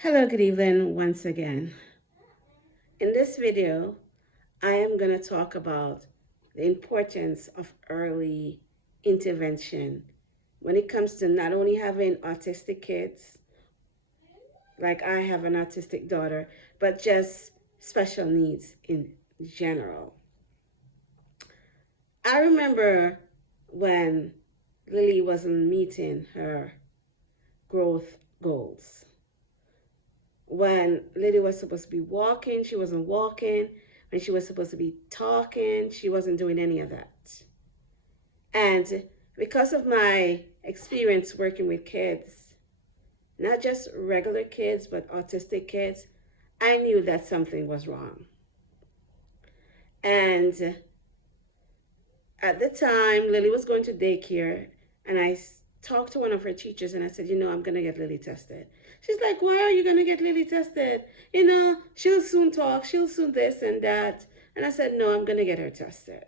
Hello, good evening once again. In this video, I am going to talk about the importance of early intervention when it comes to not only having autistic kids, like I have an autistic daughter, but just special needs in general. I remember when Lily wasn't meeting her growth goals. When Lily was supposed to be walking, she wasn't walking. When she was supposed to be talking, she wasn't doing any of that. And because of my experience working with kids, not just regular kids, but autistic kids, I knew that something was wrong. And at the time, Lily was going to daycare, and I talked to one of her teachers and I said, I'm going to get Lily tested. She's like, why are you going to get Lily tested? She'll soon talk, she'll soon this and that. And I said, no, I'm going to get her tested.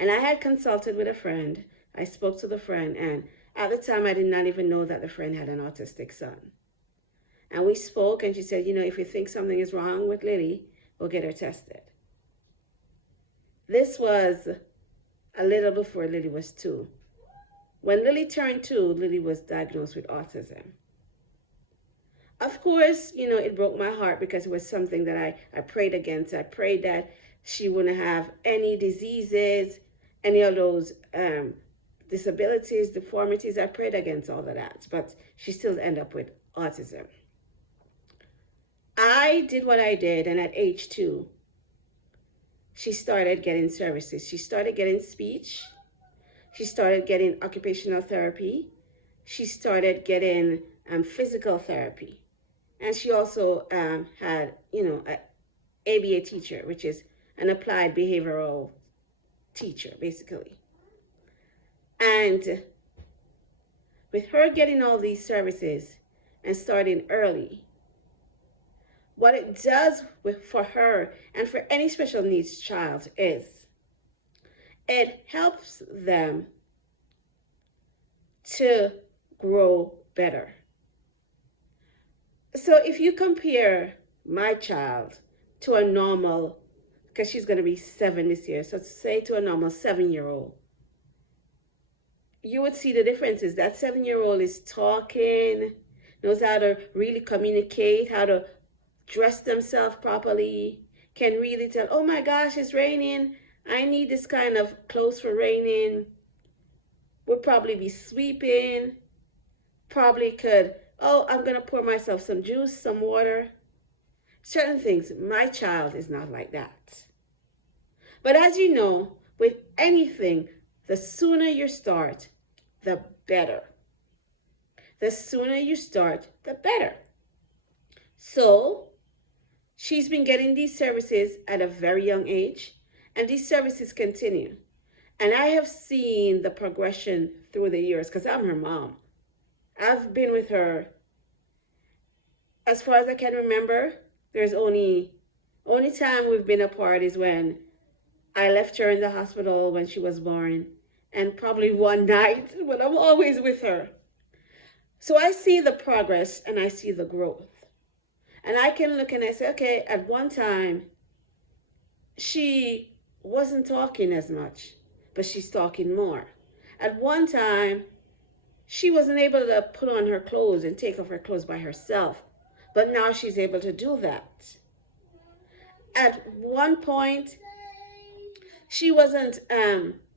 And I had consulted with a friend. I spoke to the friend, and at the time, I did not even know that the friend had an autistic son. And we spoke, and she said, if you think something is wrong with Lily, we'll get her tested. This was a little before Lily was 2. When Lily turned 2, Lily was diagnosed with autism. Of course, it broke my heart because it was something that I prayed against. I prayed that she wouldn't have any diseases, any of those disabilities, deformities. I prayed against all of that, but she still ended up with autism. I did what I did, and at age 2, she started getting services. She started getting speech. She started getting occupational therapy. She started getting physical therapy. And she also had, an ABA teacher, which is an applied behavioral teacher, basically. And with her getting all these services and starting early, what it does for her and for any special needs child is it helps them to grow better. So if you compare my child to a normal, because she's going to be 7 this year, so say to a normal 7-year-old, you would see the differences. That 7-year-old is talking, knows how to really communicate, how to dress themselves properly, can really tell, oh my gosh, it's raining. I need this kind of clothes for raining. Would probably be sweeping. Probably could, I'm going to pour myself some juice, some water. Certain things. My child is not like that. But as you know, with anything, the sooner you start, the better. The sooner you start, the better. So she's been getting these services at a very young age, and these services continue. And I have seen the progression through the years because I'm her mom. I've been with her as far as I can remember. There's only time we've been apart is when I left her in the hospital when she was born, and probably one night, but I'm always with her. So I see the progress and I see the growth. And I can look and I say, okay, at one time, she wasn't talking as much, but she's talking more. At one time, she wasn't able to put on her clothes and take off her clothes by herself, but now she's able to do that. At one point, she wasn't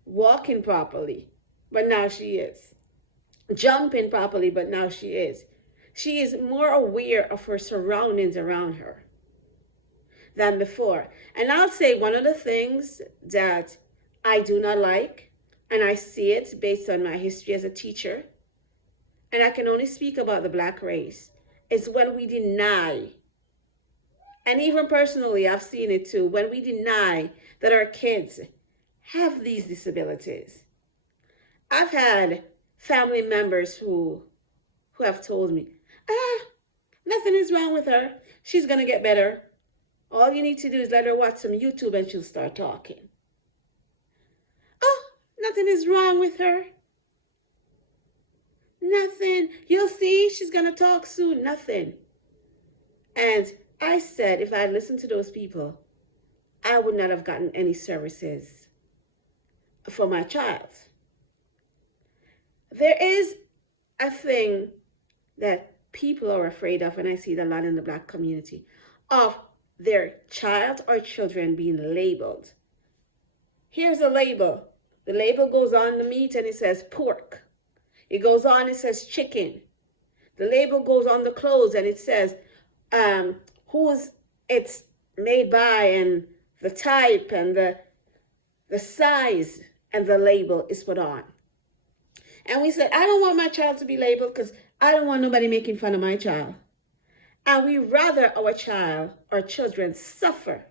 walking properly, but now she is. Jumping properly, but now she is. She is more aware of her surroundings around her than before. And I'll say one of the things that I do not like, and I see it based on my history as a teacher, and I can only speak about the Black race, is when we deny, and even personally, I've seen it too, when we deny that our kids have these disabilities. I've had family members who have told me, nothing is wrong with her. She's going to get better. All you need to do is let her watch some YouTube and she'll start talking. Oh, nothing is wrong with her. Nothing. You'll see, she's going to talk soon. Nothing. And I said, if I had listened to those people, I would not have gotten any services for my child. There is a thing that people are afraid of, and I see it a lot in the Black community, of their child or children being labeled. Here's a label. The label goes on the meat and it says pork. It goes on, it says chicken. The label goes on the clothes and it says who's it's made by and the type and the size, and the label is put on. And we said, I don't want my child to be labeled because I don't want nobody making fun of my child. And we rather our child or children suffer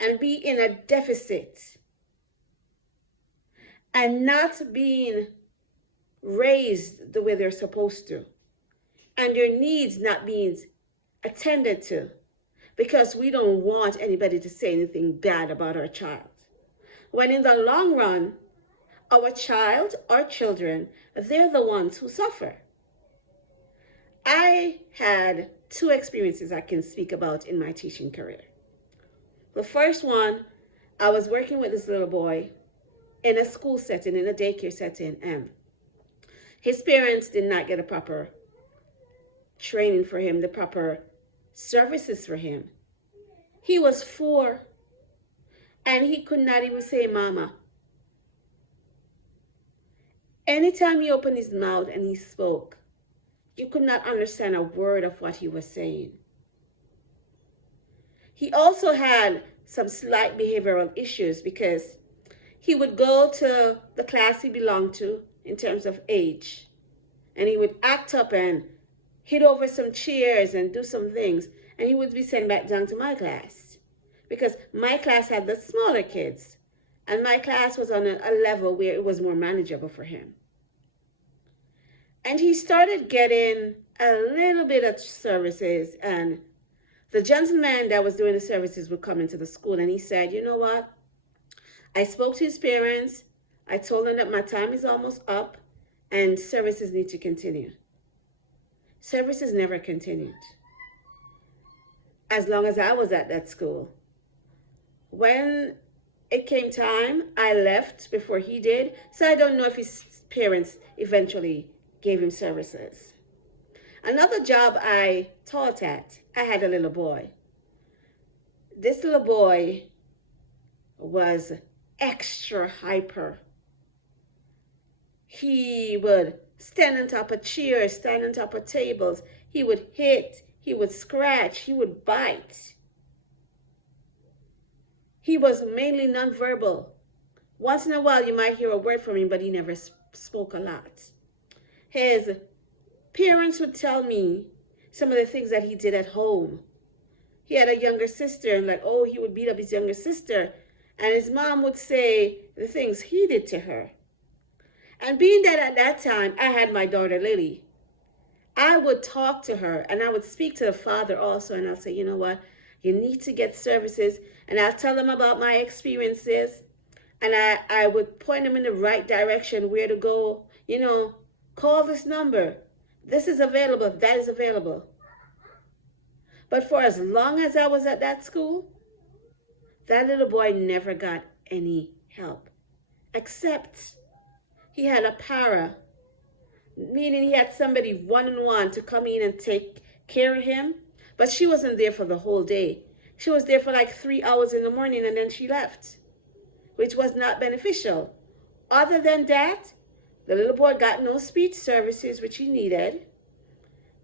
and be in a deficit and not being raised the way they're supposed to, and their needs not being attended to, because we don't want anybody to say anything bad about our child. When in the long run, our child or children, they're the ones who suffer. I had 2 experiences I can speak about in my teaching career. The first one, I was working with this little boy in a school setting, in a daycare setting, and his parents did not get a proper training for him, the proper services for him. He was 4, and he could not even say mama. Anytime he opened his mouth and he spoke, you could not understand a word of what he was saying. He also had some slight behavioral issues because he would go to the class he belonged to in terms of age, and he would act up and hit over some chairs and do some things, and he would be sent back down to my class because my class had the smaller kids, and my class was on a level where it was more manageable for him. And he started getting a little bit of services, and the gentleman that was doing the services would come into the school, and he said, you know what? I spoke to his parents. I told them that my time is almost up and services need to continue. Services never continued as long as I was at that school. When it came time, I left before he did, so I don't know if his parents eventually gave him services. Another job I taught at, I had a little boy. This little boy was extra hyper. He would stand on top of chairs, stand on top of tables. He would hit, he would scratch, he would bite. He was mainly nonverbal. Once in a while, you might hear a word from him, but he never spoke a lot. His parents would tell me some of the things that he did at home. He had a younger sister, and he would beat up his younger sister. And his mom would say the things he did to her. And being that at that time, I had my daughter, Lily, I would talk to her, and I would speak to the father also, and I'll say, you know what? You need to get services, and I'll tell them about my experiences, and I would point them in the right direction, where to go. Call this number. This is available. That is available. But for as long as I was at that school, that little boy never got any help, except he had a para, meaning he had somebody one-on-one to come in and take care of him. But she wasn't there for the whole day. She was there for 3 hours in the morning, and then she left, which was not beneficial. Other than that, the little boy got no speech services, which he needed.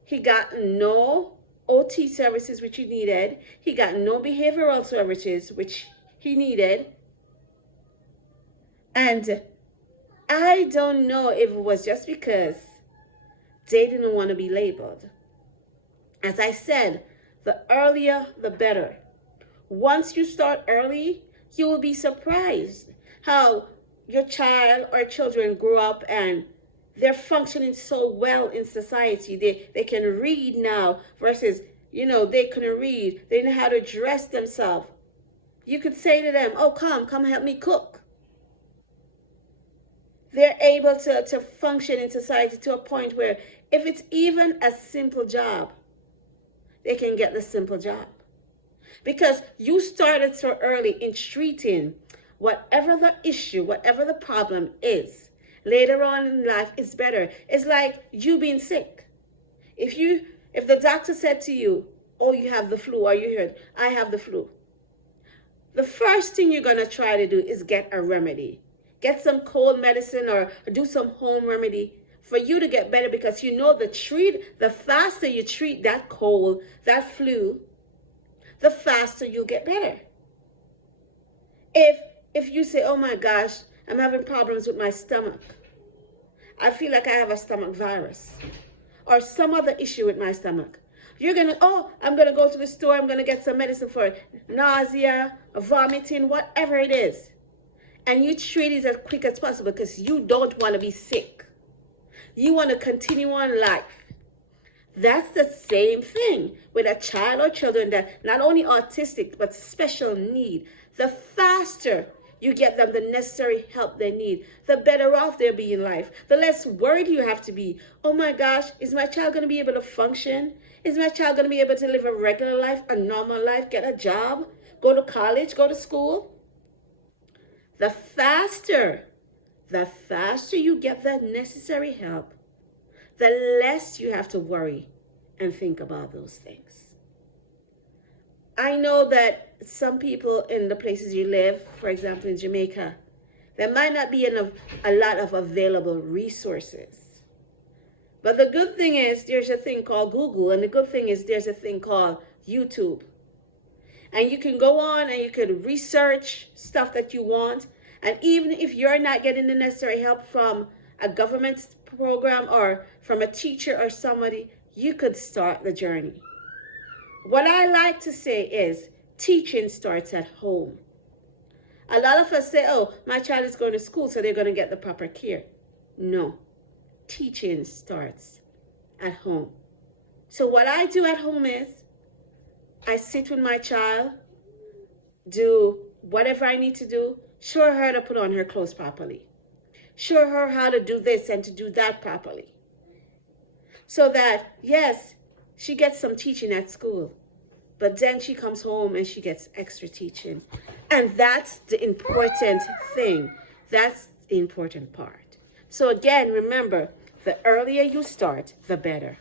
He got no OT services, which he needed. He got no behavioral services, which he needed. And I don't know if it was just because they didn't want to be labeled. As I said, the earlier, the better. Once you start early, you will be surprised how your child or children grow up and they're functioning so well in society. They can read now versus, they couldn't read. They know how to dress themselves. You could say to them, oh, come help me cook. They're able to function in society to a point where if it's even a simple job, they can get the simple job. Because you started so early in treating whatever the issue, whatever the problem is. Later on in life, it's better. It's like you being sick. If the doctor said to you, oh, you have the flu, or you heard, I have the flu. The first thing you're going to try to do is get a remedy. Get some cold medicine or do some home remedy for you to get better, because you know the faster you treat that cold, that flu, the faster you'll get better. If you say, oh my gosh, I'm having problems with my stomach. I feel like I have a stomach virus or some other issue with my stomach. You're going to, I'm going to go to the store. I'm going to get some medicine for nausea, vomiting, whatever it is. And you treat it as quick as possible because you don't want to be sick. You want to continue on life. That's the same thing with a child or children that not only autistic, but special need. The faster you get them the necessary help they need, the better off they'll be in life. The less worried you have to be. Oh my gosh, is my child going to be able to function? Is my child going to be able to live a regular life, a normal life, get a job, go to college, go to school? The faster you get the necessary help, the less you have to worry and think about those things. I know that some people in the places you live, for example, in Jamaica, there might not be a lot of available resources. But the good thing is there's a thing called Google, and the good thing is there's a thing called YouTube. And you can go on and you can research stuff that you want. And even if you're not getting the necessary help from a government program or from a teacher or somebody, you could start the journey. What I like to say is teaching starts at home. A lot of us say, oh, my child is going to school, so they're going to get the proper care. No, teaching starts at home. So what I do at home is I sit with my child, do whatever I need to do, show her how to put on her clothes properly, show her how to do this and to do that properly. So that, yes, she gets some teaching at school, but then she comes home and she gets extra teaching. And that's the important thing. That's the important part. So again, remember, the earlier you start, the better.